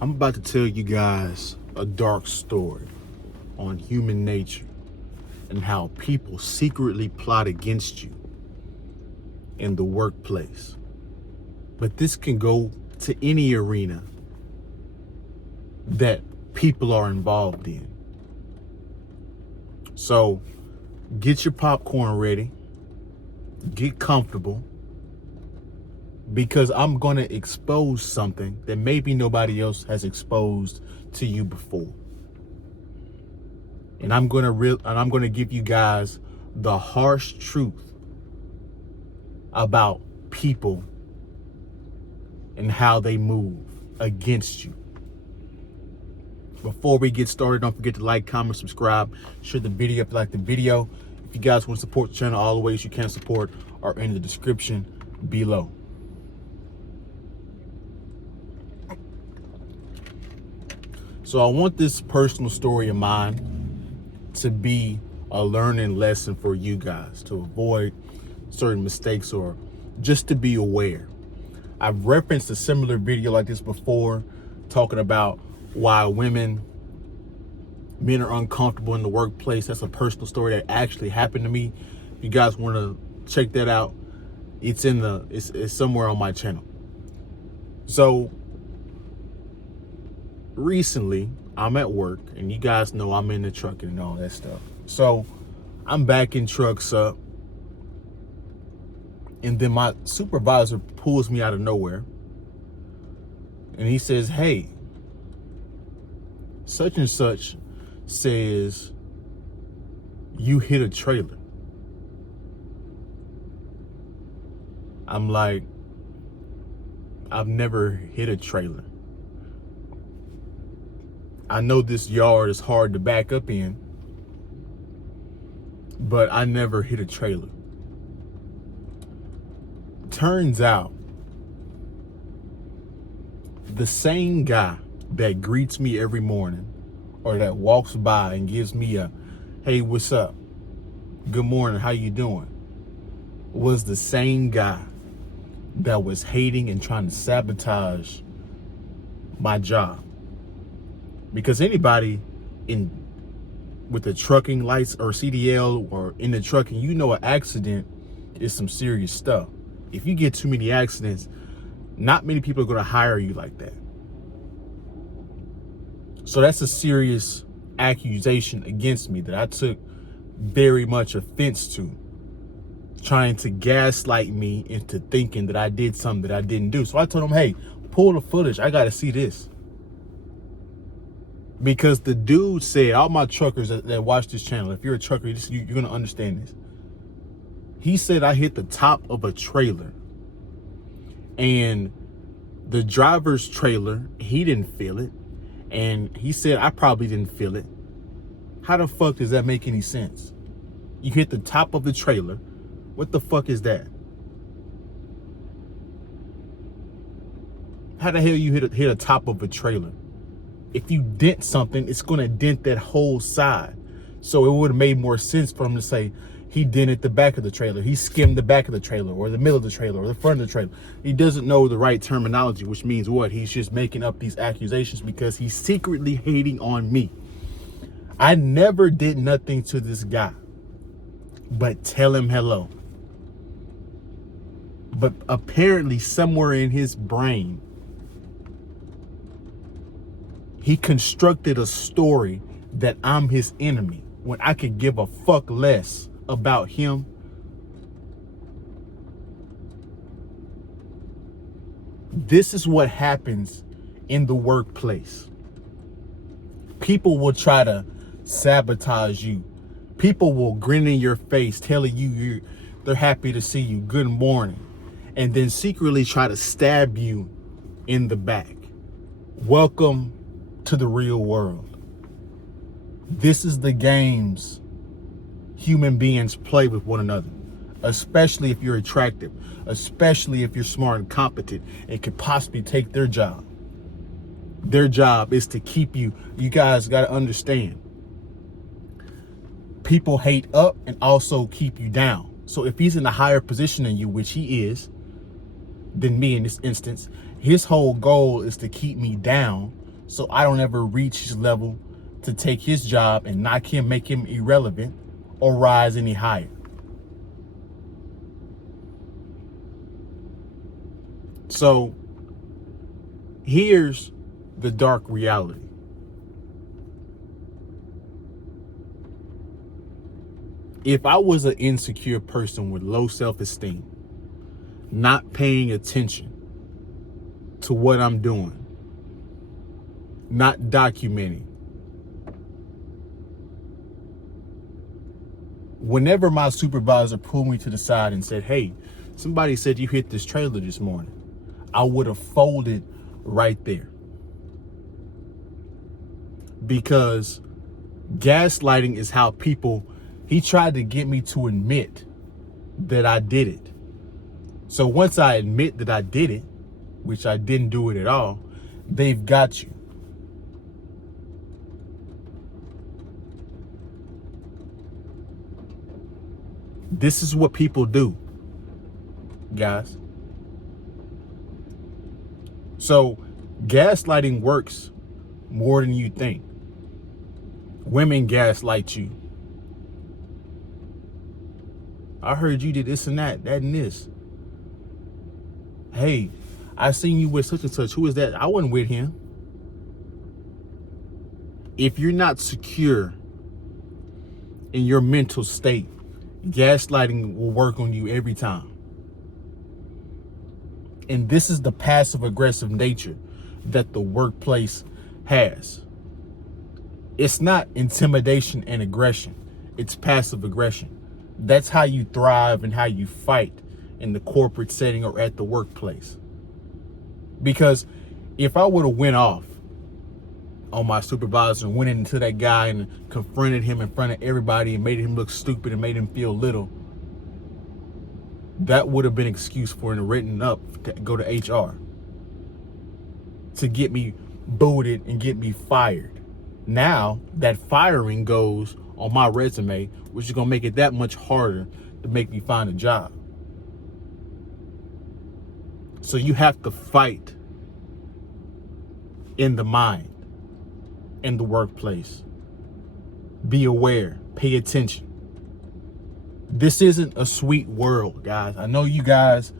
I'm about to tell you guys a dark story on human nature and how people secretly plot against you in the workplace. But this can go to any arena that people are involved in. So get your popcorn ready, get comfortable, because I'm going to expose something that maybe nobody else has exposed to you before. And I'm going to give you guys the harsh truth about people and how they move against you. Before we get started, don't forget to like, comment, subscribe, share the video if you like the video. If you guys want to support the channel, all the ways you can support are in the description below. So I want this personal story of mine to be a learning lesson for you guys, to avoid certain mistakes or just to be aware. I've referenced a similar video like this before, talking about why men are uncomfortable in the workplace. That's a personal story that actually happened to me. If you guys want to check that out, it's somewhere on my channel. So recently, I'm at work, and you guys know I'm in the trucking and all that stuff. So I'm backing trucks up, and then my supervisor pulls me out of nowhere, and he says, "Hey, such and such says you hit a trailer." I'm like, I've never hit a trailer. I know this yard is hard to back up in, but I never hit a trailer. Turns out, the same guy that greets me every morning or that walks by and gives me a, "Hey, what's up? Good morning, how you doing?" was the same guy that was hating and trying to sabotage my job. Because anybody with the trucking lights or CDL or in the trucking, you know an accident is some serious stuff. If you get too many accidents, not many people are going to hire you like that. So that's a serious accusation against me that I took very much offense to, trying to gaslight me into thinking that I did something that I didn't do. So I told him, "Hey, pull the footage. I got to see this." Because the dude said, all my truckers that watch this channel, if you're a trucker, you're going to understand this. He said I hit the top of a trailer, and the driver's trailer, he didn't feel it. And he said I probably didn't feel it. How the fuck does that make any sense? You hit the top of the trailer. What the fuck is that? How the hell you hit a top of a trailer? If you dent something, it's going to dent that whole side. So it would have made more sense for him to say he dented the back of the trailer. He skimmed the back of the trailer or the middle of the trailer or the front of the trailer. He doesn't know the right terminology, which means what? He's just making up these accusations because he's secretly hating on me. I never did nothing to this guy but tell him hello. But apparently somewhere in his brain, he constructed a story that I'm his enemy when I could give a fuck less about him. This is what happens in the workplace. People will try to sabotage you. People will grin in your face, telling you they're happy to see you, good morning, and then secretly try to stab you in the back. Welcome to the real world. This is the games human beings play with one another, especially if you're attractive, especially if you're smart and competent and could possibly take their job. Their job is to keep you. You guys got to understand, people hate up and also keep you down. So if he's in a higher position than you, which he is, than me in this instance, his whole goal is to keep me down so I don't ever reach his level to take his job and knock him, make him irrelevant, or rise any higher. So here's the dark reality. If I was an insecure person with low self-esteem, not paying attention to what I'm doing, not documenting, whenever my supervisor pulled me to the side and said, hey, somebody said you hit this trailer this morning, I would have folded right there. Because gaslighting is how people, he tried to get me to admit that I did it. So once I admit that I did it, which I didn't do it at all, they've got you. This is what people do, guys. So gaslighting works more than you think. Women gaslight you. I heard you did this and that and this. Hey, I seen you with such and such. Who is that? I wasn't with him. If you're not secure in your mental state, gaslighting will work on you every time. And this is the passive aggressive nature that the workplace has. It's not intimidation and aggression. It's passive aggression. That's how you thrive and how you fight in the corporate setting or at the workplace. Because if I would have went off on my supervisor and went into that guy and confronted him in front of everybody and made him look stupid and made him feel little, that would have been an excuse for him written up to go to HR to get me booted and get me fired. Now that firing goes on my resume, which is gonna make it that much harder to make me find a job. So you have to fight in the mind, in the workplace. Be aware, pay attention. This isn't a sweet world, guys. I know you guys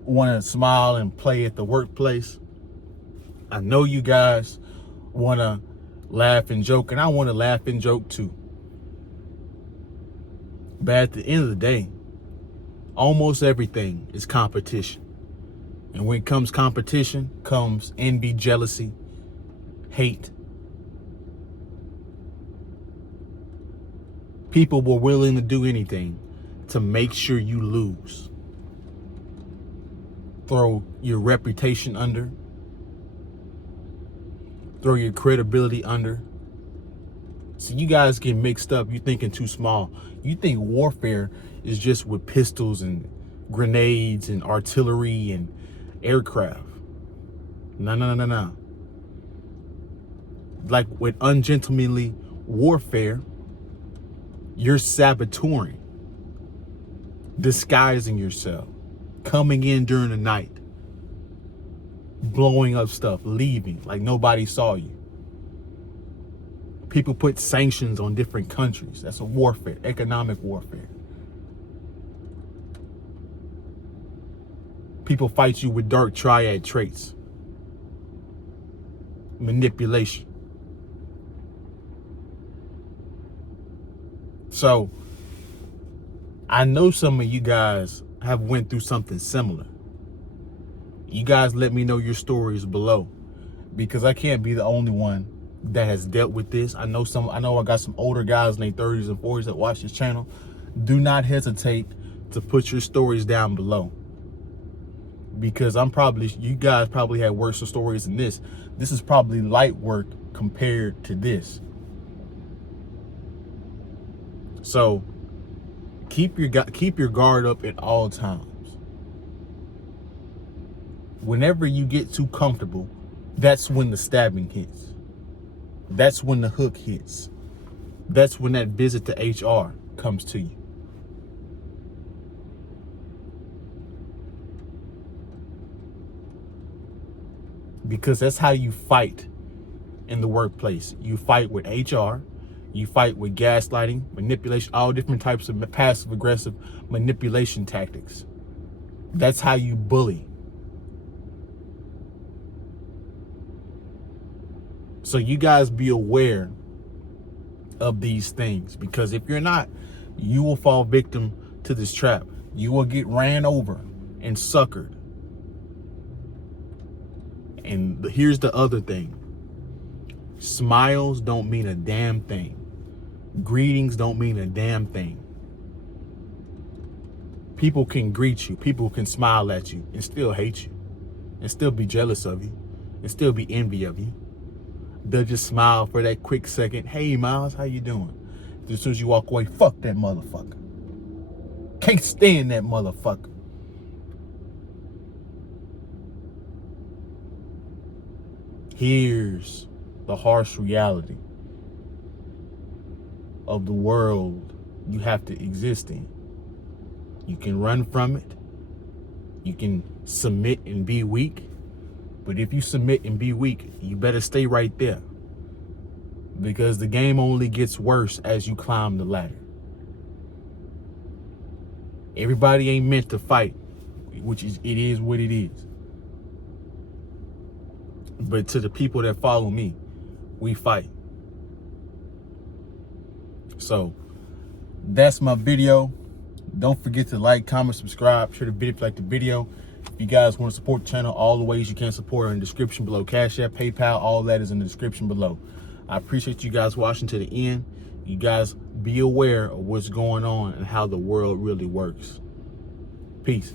want to smile and play at the workplace. I know you guys want to laugh and joke, and I want to laugh and joke too. But at the end of the day, almost everything is competition. And when it comes competition, comes envy, jealousy, hate. People were willing to do anything to make sure you lose. Throw your reputation under. Throw your credibility under. So you guys get mixed up. You're thinking too small. You think warfare is just with pistols and grenades and artillery and aircraft. No. Like with ungentlemanly warfare, you're saboteuring, disguising yourself, coming in during the night, blowing up stuff, leaving like nobody saw you. People put sanctions on different countries. That's a warfare, economic warfare. People fight you with dark triad traits. Manipulation. So, I know some of you guys have went through something similar. You guys let me know your stories below, because I can't be the only one that has dealt with this. I know I got some older guys in their 30s and 40s that watch this channel. Do not hesitate to put your stories down below, because you guys probably had worse stories than this. This is probably light work compared to this. So keep your guard up at all times. Whenever you get too comfortable, that's when the stabbing hits. That's when the hook hits. That's when that visit to HR comes to you. Because that's how you fight in the workplace. You fight with HR, you fight with gaslighting, manipulation, all different types of passive aggressive manipulation tactics. That's how you bully. So you guys be aware of these things, because if you're not, you will fall victim to this trap. You will get ran over and suckered. And here's the other thing. Smiles don't mean a damn thing. Greetings don't mean a damn thing. People can greet you, people can smile at you and still hate you, and still be jealous of you, and still be envy of you. They'll just smile for that quick second. Hey, Miles, how you doing? As soon as you walk away, fuck that motherfucker. Can't stand that motherfucker. Here's the harsh reality of the world you have to exist in. You can run from it. You can submit and be weak. But if you submit and be weak, you better stay right there, because the game only gets worse as you climb the ladder. Everybody ain't meant to fight, it is what it is. But to the people that follow me, we fight. So that's my video. Don't forget to like, comment, subscribe, share the video if you like the video. If you guys want to support the channel, all the ways you can support are in the description below. Cashapp, PayPal, all that is in the description below. I appreciate you guys watching to the end. You guys be aware of what's going on and how the world really works. Peace.